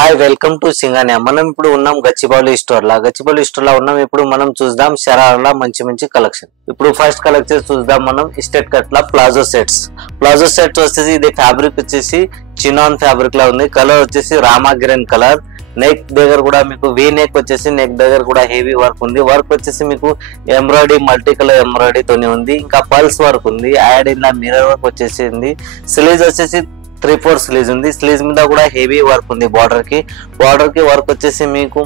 Hi welcome to Singhania. మనం ఇప్పుడు ఉన్నాం గచ్చిబౌలి స్టోర్ లో ఉన్నాం. ఇప్పుడు మనం చూద్దాం శరారా మంచి మంచి కలెక్షన్. ఇప్పుడు ఫస్ట్ కలెక్షన్ చూద్దాం మనం స్టేట్ కట్ లా ప్లాజో సెట్స్ వచ్చేసి ఇది ఫ్యాబ్రిక్ వచ్చేసి చినాన్ ఫ్యాబ్రిక్ లా ఉంది. కలర్ వచ్చేసి రామా గ్రీన్ కలర్. నెక్ దగ్గర కూడా మీకు వీ నెక్ వచ్చేసి నెక్ దగ్గర కూడా హెవీ వర్క్ ఉంది. వర్క్ వచ్చేసి మీకు ఎంబ్రాయిడరీ మల్టీ కలర్ ఎంబ్రాయిడరీ తోనే ఉంది. ఇంకా పల్స్ వర్క్ ఉంది. యాడ్ ఇన్ మిర్రర్ వర్క్ వచ్చేసింది. స్లీవ్స్ వచ్చేసి 3/4 స్లీవ్స్ ఉంది. స్లీవ్స్ మీద కూడా హెవీ వర్క్ ఉంది. బార్డర్ కి వర్క్ వచ్చేసి మీకు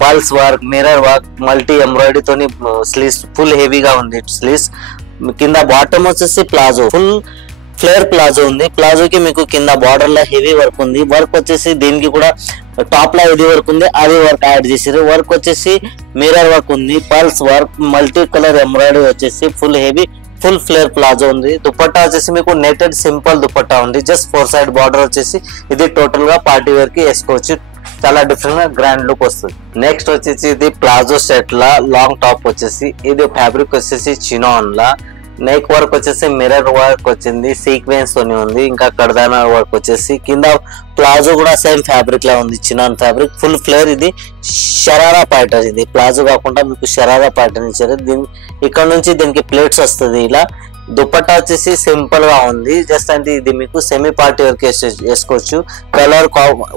pulse work mirror work multi embroidery తోని స్లీవ్స్ ఫుల్ హెవీగా ఉంది. స్లీవ్స్ కింద బాటమ్ వచ్చేసి ప్లాజో ఫుల్ ఫ్లేర్ ప్లాజో ఉంది. ప్లాజోకి మీకు కింద బార్డర్ లో హెవీ వర్క్ ఉంది. వర్క్ వచ్చేసి దీనికి కూడా టాప్ లో ఇది వర్క్ ఉంది. అది వర్క్ యాడ్ చేసారు. వర్క్ వచ్చేసి మిర్రర్ వర్క్ ఉంది. Pearls work multi colour embroidery వచ్చేసి full heavy full flare palazzo ఉంది. దుపట్టా వచ్చేసి మీకు నెటెడ్ సింపుల్ దుపట్టా ఉంది. జస్ట్ 4 సైడ్ బార్డర్ వచ్చేసి ఇది టోటల్ గా పార్టీ వేర్ కి వేసుకోవచ్చు. చాలా డిఫరెంట్ గా గ్రాండ్ లుక్ వస్తుంది. నెక్స్ట్ వచ్చేసి ఇది ప్లాజో సెట్ లా లాంగ్ టాప్ వచ్చేసి ఇది ఫ్యాబ్రిక్ వచ్చేసి చినాన్ లా. నెక్ వర్క్ వచ్చేసి మిర్రర్ వర్క్ వచ్చింది. సీక్వెన్స్ తోని ఉంది. ఇంకా కర్దానా వర్క్ వచ్చేసి కింద ప్లాజో కూడా సేమ్ ఫ్యాబ్రిక్ లా ఉంది. Chinon fabric full flare. ఇది షరారా ప్యాటర్న్. ఇది ప్లాజో కాకుండా మీకు షరారా ప్యాటర్న్ ఇచ్చారు. ఇక్కడ నుంచి దీనికి ప్లేట్స్ వస్తుంది. ఇలా దుపట్టా వచ్చేసి సింపుల్ గా ఉంది. జస్ట్ అంటే ఇది మీకు సెమీ పార్టీ వరకు వేసుకోవచ్చు. కలర్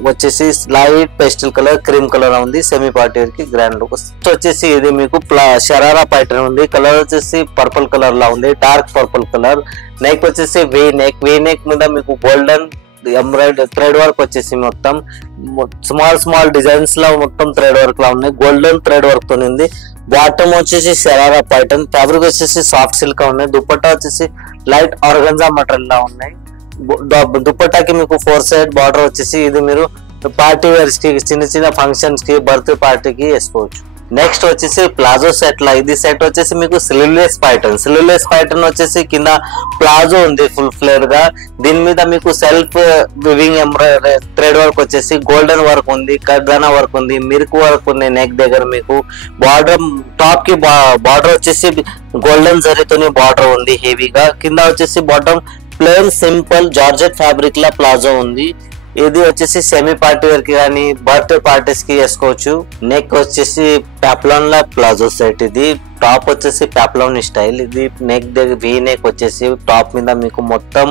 వచ్చేసి light pastel colour cream colour ఉంది. సెమీ పార్టీ వరకు గ్రాండ్ లుక్ వచ్చేసి ఇది మీకు షరారా ప్యాటర్న్ ఉంది. కలర్ వచ్చేసి పర్పుల్ కలర్ లా ఉంది. Dark purple colour. నెక్ వచ్చేసి వీ నెక్ మీద మీకు గోల్డెన్ ఎంబ్రాయిడరీ థ్రెడ్ వర్క్ వచ్చేసి మొత్తం స్మాల్ డిజైన్స్ లో మొత్తం థ్రెడ్ వర్క్ లా ఉన్నాయి. గోల్డెన్ థ్రెడ్ వర్క్ తో ఉంది. బాటమ్ వచ్చేసి షరారా ప్యాటర్న్. ఫ్యాబ్రిక్ వచ్చేసి సాఫ్ట్ సిల్క్ ఉన్నాయి. దుపట్టా వచ్చేసి లైట్ ఆర్గంజా మెటీరియల్ లా ఉన్నాయి. దుపట్టాకి మీకు 4 సైడ్ బార్డర్ వచ్చేసి ఇది మీరు పార్టీ వేర్స్ కి చిన్న ఫంక్షన్స్ కి బర్త్డే పార్టీకి వేసుకోవచ్చు. నెక్స్ట్ వచ్చేసి ప్లాజో సెట్ లా. ఇది సెట్ వచ్చేసి మీకు స్లీవ్లెస్ ప్యాటర్న్ వచ్చేసి కింద ప్లాజో ఉంది ఫుల్ ఫ్లేర్ గా. దీని మీద మీకు self weaving embroidery thread work వచ్చేసి గోల్డెన్ వర్క్ ఉంది. కర్దానా వర్క్ ఉంది. మిర్క్ వర్క్ ఉంది. నెక్ దగ్గర మీకు బార్డర్ టాప్ కి బార్డర్ వచ్చేసి గోల్డెన్ జరీతోని బార్డర్ ఉంది హెవీగా. కింద వచ్చేసి bottom plain simple georgette fabric లా ప్లాజో ఉంది. ఇది వచ్చేసి సెమీ పార్టీ వేర్ కి కానీ బర్త్డే పార్టీస్ కి వేసుకోవచ్చు. నెక్ వచ్చేసి పాప్లాన్ లా ప్లాజో సెట్. ఇది టాప్ వచ్చేసి పాప్లాన్ స్టైల్. ఇది నెక్ దగ్గర వీ నెక్ వచ్చేసి టాప్ మీద మీకు మొత్తం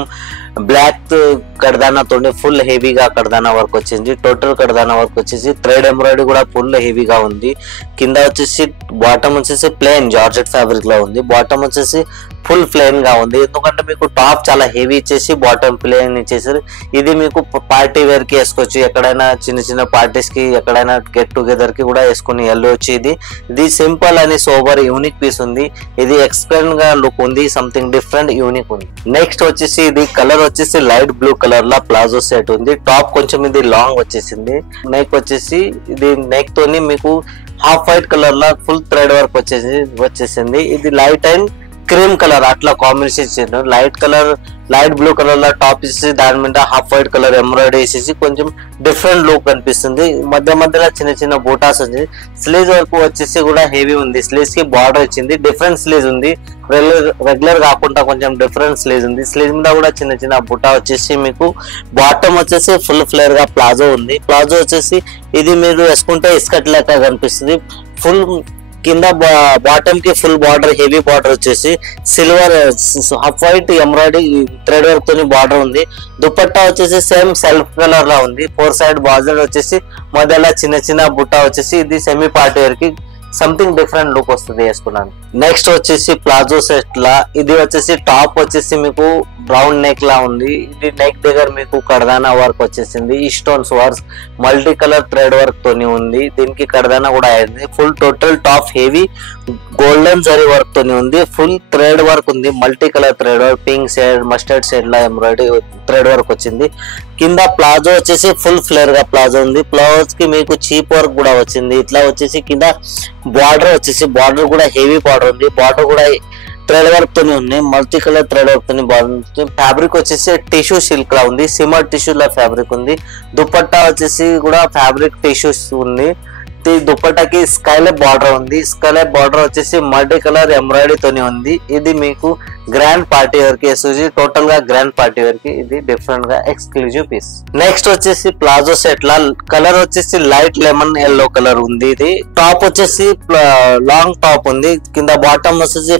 బ్లాక్ కర్దానా తోటి ఫుల్ హెవీగా కర్దానా వర్క్ వచ్చింది. టోటల్ కర్దానా వర్క్ వచ్చేసి థ్రెడ్ ఎంబ్రాయిడరీ కూడా ఫుల్ హెవీగా ఉంది. కింద వచ్చేసి బాటమ్ వచ్చేసి ప్లెయిన్ జార్జెట్ ఫ్యాబ్రిక్ లో ఉంది. బాటమ్ వచ్చేసి ఫుల్ ప్లెయిన్ గా ఉంది. ఎందుకంటే మీకు టాప్ చాలా హెవీ ఇచ్చేసి బాటమ్ ప్లెయిన్ ఇచ్చేసారు. ఇది మీకు పార్టీ వేర్ కి వేసుకోవచ్చు. ఎక్కడైనా చిన్న పార్టీస్ కి ఎక్కడైనా గెట్ టుగెదర్ కి కూడా వేసుకుని వెళ్ళవచ్చు. ఇది సింపుల్ అని సోబర్ యూనిక్ పీస్ ఉంది. ఇది ఎక్స్పెండ్ గా లుక్ ఉంది. సంథింగ్ డిఫరెంట్ యూనిక్ ఉంది. నెక్స్ట్ వచ్చేసి ఇది కలర్ వచ్చేసి లైట్ బ్లూ కలర్ లా ప్లాజో సెట్ ఉంది. టాప్ కొంచెం ఇది లాంగ్ వచ్చేసింది. నెక్ వచ్చేసి ఇది నెక్ తోని మీకు హాఫ్ వైట్ కలర్ లా ఫుల్ థ్రెడ్ వర్క్ వచ్చేసింది. ఇది లైట్ అండ్ క్రీమ్ కలర్ అట్లా కాంబినేషన్. లైట్ బ్లూ కలర్ లో టాప్ ఇచ్చేసి దాని మీద హాఫ్ వైట్ కలర్ ఎంబ్రాయిడరీ వేసేసి కొంచెం డిఫరెంట్ లుక్ కనిపిస్తుంది. మధ్యలో చిన్న బూటాస్ వచ్చింది. స్లీవ్స్ వరకు వచ్చేసి కూడా హెవీ ఉంది. స్లీవ్స్ కి బార్డర్ వచ్చింది. డిఫరెంట్ స్లీవ్స్ ఉంది. రెగ్యులర్ కాకుండా కొంచెం డిఫరెంట్ స్లీవ్స్ ఉంది. స్లీవ్స్ మీద కూడా చిన్న బూటా వచ్చేసి మీకు బాటమ్ వచ్చేసి ఫుల్ ఫ్లేర్ గా ప్లాజో ఉంది. ప్లాజో వచ్చేసి ఇది మీరు వేసుకుంటే ఇస్కట్ లెక్క కనిపిస్తుంది. ఫుల్ కింద బాటమ్ కి ఫుల్ బార్డర్ హెవీ బార్డర్ వచ్చేసి silver half white embroidery thread work తోని బార్డర్ ఉంది. దుపట్టా వచ్చేసి సేమ్ సెల్ఫ్ కలర్ లా ఉంది. 4 సైడ్ బార్డర్ వచ్చేసి మధ్యలో చిన్న బుట్ట వచ్చేసి ఇది సెమీ పార్టీ వేర్ కి సంథింగ్ డిఫరెంట్ లుక్ వస్తుంది వేసుకున్నాను. నెక్స్ట్ వచ్చేసి ప్లాజో సెట్ లా. ఇది వచ్చేసి టాప్ వచ్చేసి మీకు రౌండ్ నెక్ లా ఉంది. ఇది నెక్ దగ్గర మీకు కర్దానా వర్క్ వచ్చేసింది. ఈ stones work multi colour thread work తోని ఉంది. దీనికి కర్దానా కూడా అయింది. Full total top heavy golden zari work తోని ఉంది. ఫుల్ థ్రెడ్ వర్క్ ఉంది. Multi colour thread work pink shade mustard shade లా ఎంబ్రాయిడరీ థ్రెడ్ వర్క్ వచ్చింది. కింద ప్లాజో వచ్చేసి ఫుల్ ఫ్లేర్ గా ప్లాజో ఉంది. ప్లాజోస్ కి మీకు చీప్ వర్క్ కూడా వచ్చింది. ఇట్లా వచ్చేసి కింద బార్డర్ వచ్చేసి బార్డర్ కూడా హెవీ బార్డర్ ఉంది. బార్డర్ కూడా థ్రెడ్ వర్క్ తోని ఉంది. మల్టీ కలర్ థ్రెడ్ వర్క్ తోని బార్డర్. ఫ్యాబ్రిక్ వచ్చేసి టిష్యూ సిల్క్ లా ఉంది. సిమర్ టిష్యూ లా ఫ్యాబ్రిక్ ఉంది. దుపట్టా వచ్చేసి కూడా ఫ్యాబ్రిక్ టిష్యూస్ ఉంది. ఈ దుపట్టాకి స్కైలైట్ బార్డర్ ఉంది. స్కైలైట్ బార్డర్ వచ్చేసి మల్టీ కలర్ ఎంబ్రాయిడరీ తోని ఉంది. ఇది మీకు గ్రాండ్ పార్టీ వేర్ కి వేసి టోటల్ గా గ్రాండ్ పార్టీ వేర్ కి ఇది డిఫరెంట్ గా ఎక్స్క్లూజివ్ పీస్. నెక్స్ట్ వచ్చేసి ప్లాజో సెట్ లా కలర్ వచ్చేసి లైట్ లెమన్ ఎల్లో కలర్ ఉంది. ఇది టాప్ వచ్చేసి లాంగ్ టాప్ ఉంది. కింద బాటమ్ వచ్చేసి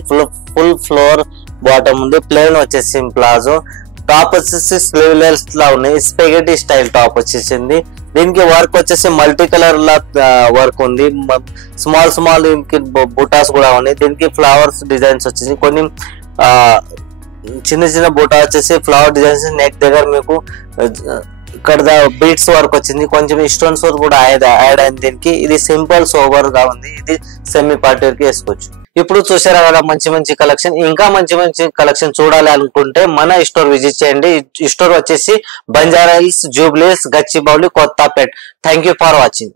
ఫుల్ ఫ్లోర్ బాటమ్ ఉంది. ప్లేన్ వచ్చేసి ప్లాజో టాప్ వచ్చేసి స్లీవ్లెస్ లా ఉన్నాయి. స్పెగెటీ స్టైల్ టాప్ వచ్చేసింది. దీనికి వర్క్ వచ్చేసి మల్టీ కలర్ లా వర్క్ ఉంది. స్మాల్ దీనికి బుటాస్ కూడా ఉన్నాయి. దీనికి ఫ్లవర్స్ డిజైన్స్ వచ్చేసి కొన్ని చిన్న బూటా వచ్చేసి ఫ్లవర్ డిజైన్స్ నెక్ దగ్గర మీకు ఇక్కడ బీట్స్ వర్క్ వచ్చింది. కొంచెం స్టోన్స్ వర్క్ కూడా యాడ్ అయింది దీనికి. ఇది సింపుల్ సోబర్ గా ఉంది. ఇది సెమీ పార్టీ వేర్ కి వేసుకోవచ్చు. ఇప్పుడు చూసారా కదా మంచి కలెక్షన్. ఇంకా మంచి కలెక్షన్ చూడాలి అనుకుంటే మన స్టోర్ విజిట్ చేయండి. స్టోర్ వచ్చేసి Banjara hills, Jubilees, Gachibowli, Kothapet. Thank you for watching.